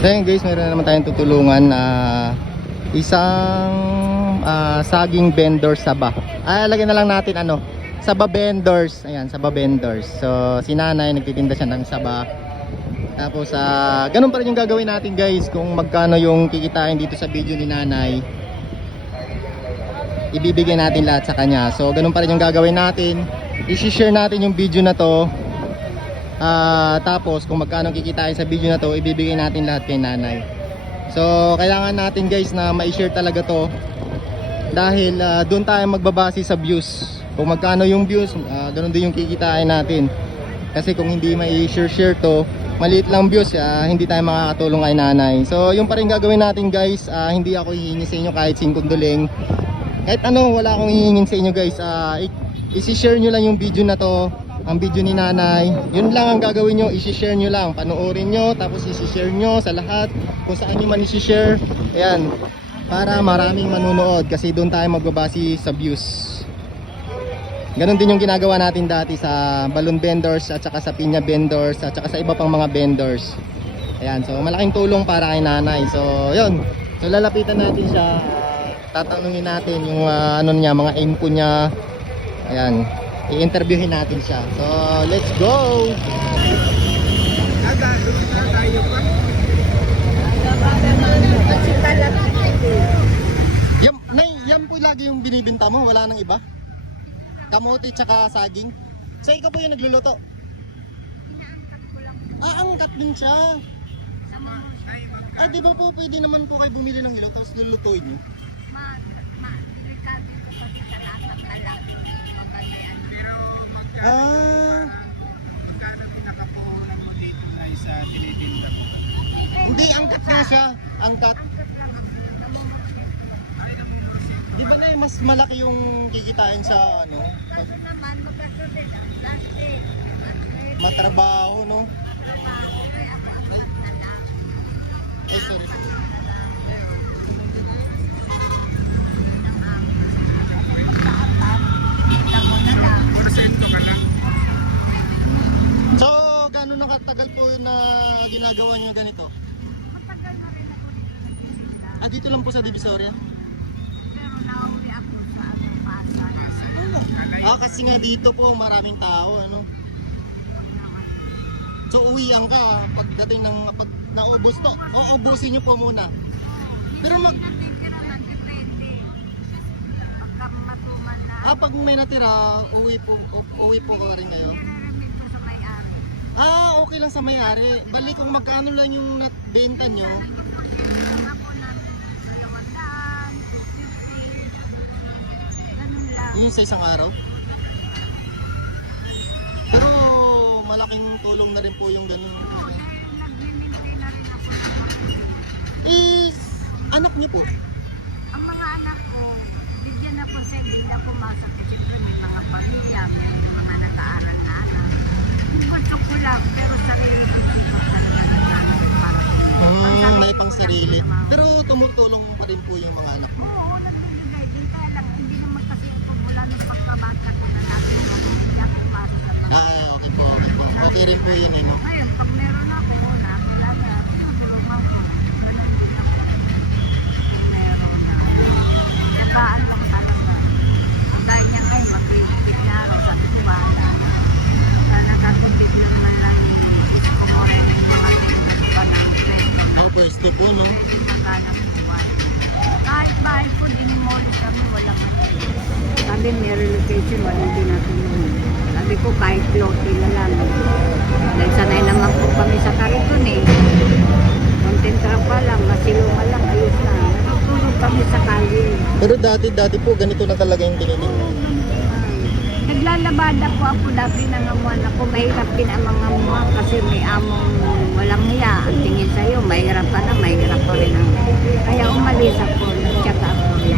So yun guys, meron na naman tayong tutulungan na isang ah, saging vendor saba. Ah, lagyan na lang natin ano, saba vendors. Ayan, saba vendors. So si nanay nagtitinda siya ng saba. Tapos ah, ganun pa rin yung gagawin natin guys kung magkano yung kikitain dito sa video ni nanay. Ibibigay natin lahat sa kanya. So ganun pa rin yung gagawin natin. I-share natin yung video na to. Ah, tapos kung magkano kikitain sa video na to, ibibigay natin lahat kay nanay. So, kailangan natin guys na ma-share talaga to dahil ah, doon tayo magbabase sa views. Kung magkano yung views, ah, ganun din yung kikitain natin. Kasi kung hindi mai-share-share to, maliit lang views, ah, hindi tayo makakatulong kay nanay. So, yung pa rin gagawin natin guys, ah, hindi ako hihingi sa inyo kahit 5 duling. Kahit ano, wala akong hihingin sa inyo guys. Ah, i- isi-share nyo lang yung video na to ang video ni nanay yun lang ang gagawin nyo isi-share nyo lang. Panoorin nyo tapos isi-share nyo sa lahat. Kung saan nyo man isi-share ayan para maraming manunood kasi doon tayo magbabase sa views. Ganon din yung ginagawa natin dati sa balloon vendors at saka sa pinya vendors at saka sa iba pang mga vendors. Ayan so malaking tulong para kay nanay. So yun. So lalapitan natin siya. Tatanungin natin yung ah, ano niya mga info niya. Ayan i-interviewin natin siya. So let's go! Yan, nay, yan po lagi yung binibinta mo? Wala nang iba? Kamote tsaka saging? Sa ikaw po yung nagluluto? Ah angkat din siya. Ah di ba po pwede naman po kayo bumili ng ilo tapos lulutuin nyo ah Nakapuhulan mo dito ay sa tinitinda mo. Hindi, angkat nga siya. Angkat. Di ba na eh, mas malaki yung kikitain sa ano? pag- Matrabaho, no? Eh, sorry. Porsyento ka na. So, gano'n nakatagal po na ginagawa niyo ganito? Ah, dito lang po sa Divisoria? Ah, kasi nga dito po maraming tao, ano? So, uwian ka pagdating ng pag naubos to. O, niyo po muna. Pero mag Ah, pag may natira, uwi po, uwi po ko rin ngayon. Ah, okay lang sa may-ari. Bali kung magkano lang yung nat- benta nyo. Yung sa isang araw. Pero malaking tulong na rin po yung ganun. Is anak niyo po. Ang mga anak ko, bigyan na po sa hindi na pumasok kasi siyempre may mga pamilya, may mga nag-aaral na anak. Gusto ko lang, pero sarili ko Hmm, may pang sarili. Pero tumutulong pa rin po yung mga anak mo. Oo, nagbibigay din. Kaya lang, hindi naman kasi mula nung pagkabata ko na natin mamamilya pumasok sa mga. Ah, okay po, okay po. Okay rin po yun eh. Diba, ano, ano Oh, pwesto po, no? Kahit bahay po, dinimolish kami, walang ano. Sabi may relocation, wala din natin yun. Sabi ko kahit lote na lang. Dahil sanay naman po kami sa kariton eh. Kontentra pa lang, masilungan lang, ayos na. Natutulog kami sa kalye. Pero dati-dati po, ganito na talaga yung tinitingnan. Naglalabada po ako dati ng amuan ako. Mahirap din ang mga amuan kasi may among walang hiya. Ang tingin sa'yo, mahirap ka na, mahirap pa rin ang... Kaya umalis ako, nagtsaka ako rin.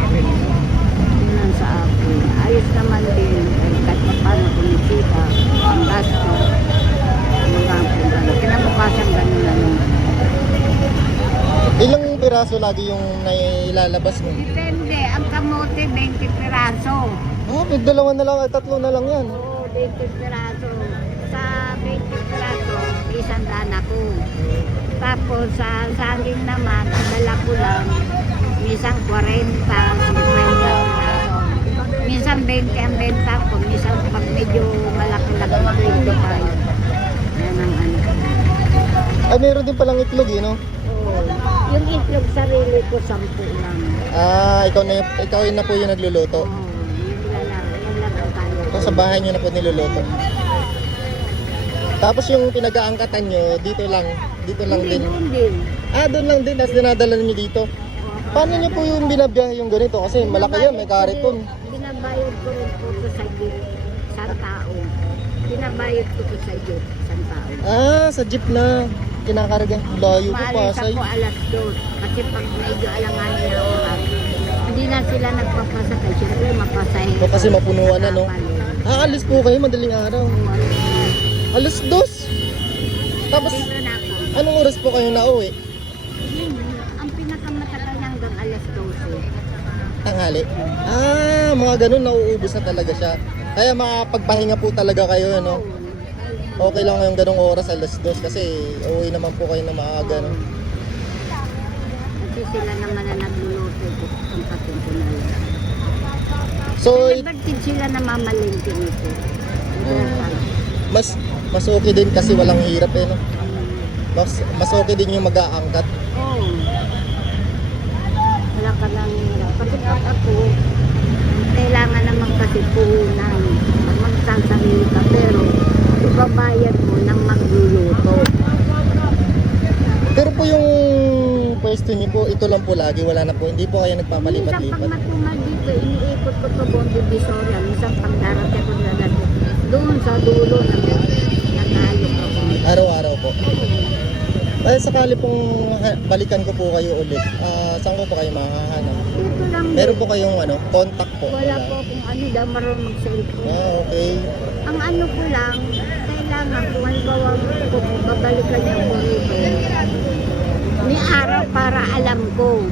Yun ang sa akin. Ayos naman din. Kahit kahit pa paano kumikita, ang gasto. Mga po gano'n. Kinabukasan gano'n na naman. Ilang piraso lagi yung nailalabas mo? Depende. Ang kamote, 20 piraso. Ah, may dalawa na lang, ay tatlo na lang yan. Oo, 20 piraso. Sa 20 piraso, isang daan ako. Tapos sa saging naman, dala ko lang, minsan 40, 50, minsan 20 ang benta ko, minsan pag medyo malaki-laki, 25. Yan ang ano. Ay, meron din palang itlog eh, no? Yung itlog sarili ko, 10 lang. Ah, ikaw na, ikaw na po yung nagluluto. Oo, yun lang lang. Yun lang ang kaya So, ko. sa bahay niyo na po niluluto. Tapos yung pinag-aangkatan nyo, dito lang. Dito lang Hindi, din. doon din. Ah, doon lang din. Tapos dinadala niyo dito. Paano niyo po yung binabiyahe yung ganito? Kasi malaki yan, may kariton. Binabayad ko rin po ito sa jeep, sa tao. Binabayad ko ito sa jeep, sa tao. Ah, sa jeep na kinakarga. Layo po Maalis pasay. ako alas dos. Kasi pag medyo alanganin na oras, hindi na sila nagpapasakay. Siyempre, mapasahin. O, kasi mapunuan na, no? Aalis po kayo madaling araw. Alas dos. Tapos, anong oras po kayo nauwi? Ang pinakamatagal niya hanggang alas 12. Tanghali. Ah, mga ganun, nauubos na talaga siya. Kaya makapagpahinga po talaga kayo, ano? Okay lang yung ganong oras, alas dos. Kasi uwi naman po kayo na maaga, no? Kasi sila naman na nagluluto ko. Ang patin ko na lang. So, Libertid sila na mamalingki nito. Mm. mas mas okay din kasi walang hirap eh, no? Mas, mas okay din yung mag-aangkat. Oo. Wala ka lang hirap. Kasi pag ako, kailangan naman kasi puhunan. Pag magsasarili ka, pero ibabayad mo ng magluluto. Pero po yung pwesto niyo po, ito lang po lagi, wala na po. Hindi po kayo Minsan pag nagpapalipat-lipat. matumal dito, iniikot ko to Bondi Visoria. Minsan pag darating ako na dati, doon sa dulo, nag-ayok ako. Araw-araw po. Ay, sakali pong ha- balikan ko po kayo ulit, ah, saan ko po kayo makahanap? Dito lang Meron po kayong ano, contact po? Wala po akong ano daw marunong mag-cellphone. Ah, okay. Ang ano ko lang, kailangan kung halimbawa kung babalikan niya ko rito, may araw para alam ko.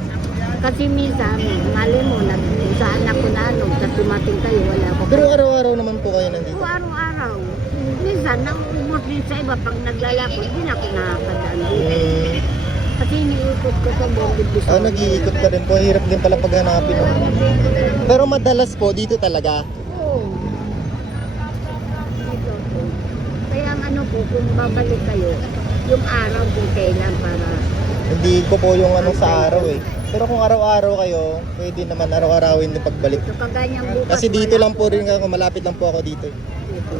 Kasi minsan, mali mo, nag, saan ako na ano, sa tumating kayo, wala ko. Pero araw-araw naman po kayo nandito. Oo, araw-araw. Minsan, nauubos din sa iba pag naglalako, hindi na ako nakakadaan. Hmm. Kasi iniikot ko sa Bondi Visoria. Ah, nag-iikot ka rin po. Hirap din pala paghanapin. Pero madalas po, dito talaga. Oo. Dito po. Kaya ang ano po, kung babalik kayo, yung araw kung kailan para Hindi ko po yung ano sa araw eh. Pero kung araw-araw kayo, pwede naman araw-arawin din pagbalik. So bukas. Kasi dito wala lang po rin ako, malapit lang po ako dito. Dito.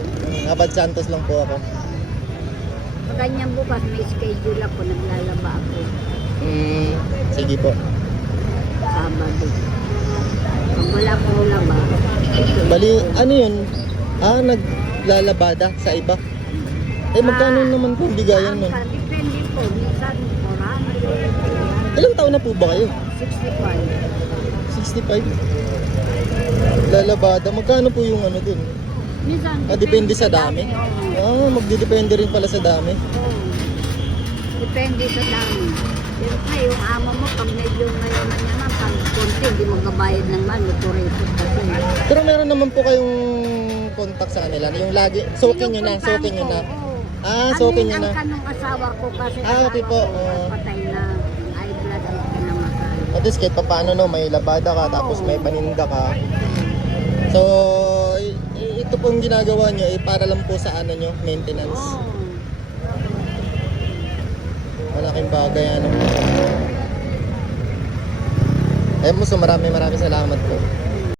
Abad Santos lang po ako. Kaganyang bukas may schedule ako, naglalaba ako. Hmm, sige po. Sabado. Pag wala akong laba. Bali, ano yun? Ah, naglalabada sa iba. Eh, magkano naman po bigayan nun? Depende po. Minsan, 400, Ilang taon na po ba kayo? 65. 65? Lalabada, magkano po yung ano dun? Minsan, Ah, depende sa dami? Oo. Ah, magdidepende rin pala sa dami. Oo. Depende sa dami. Siyempre, yung amo mo, pag medyo ngayon na naman, pag konti, hindi mo gabayad ng man, motoripot kasi. Pero meron naman po kayong contact sa kanila. Yung lagi, sokin nyo na, sokin nyo na. Ah, sokin nyo na. Ang kanong asawa ko kasi Ah, okay po. ko, Oo. patay na. High blood ang kinamatay. At least kahit pa paano no, may labada ka, tapos may paninda ka. So, ito pong ginagawa nyo, eh, para lang po sa ano nyo, maintenance. Oo. Malaking bagay ano. Eh, muso, maraming maraming salamat po.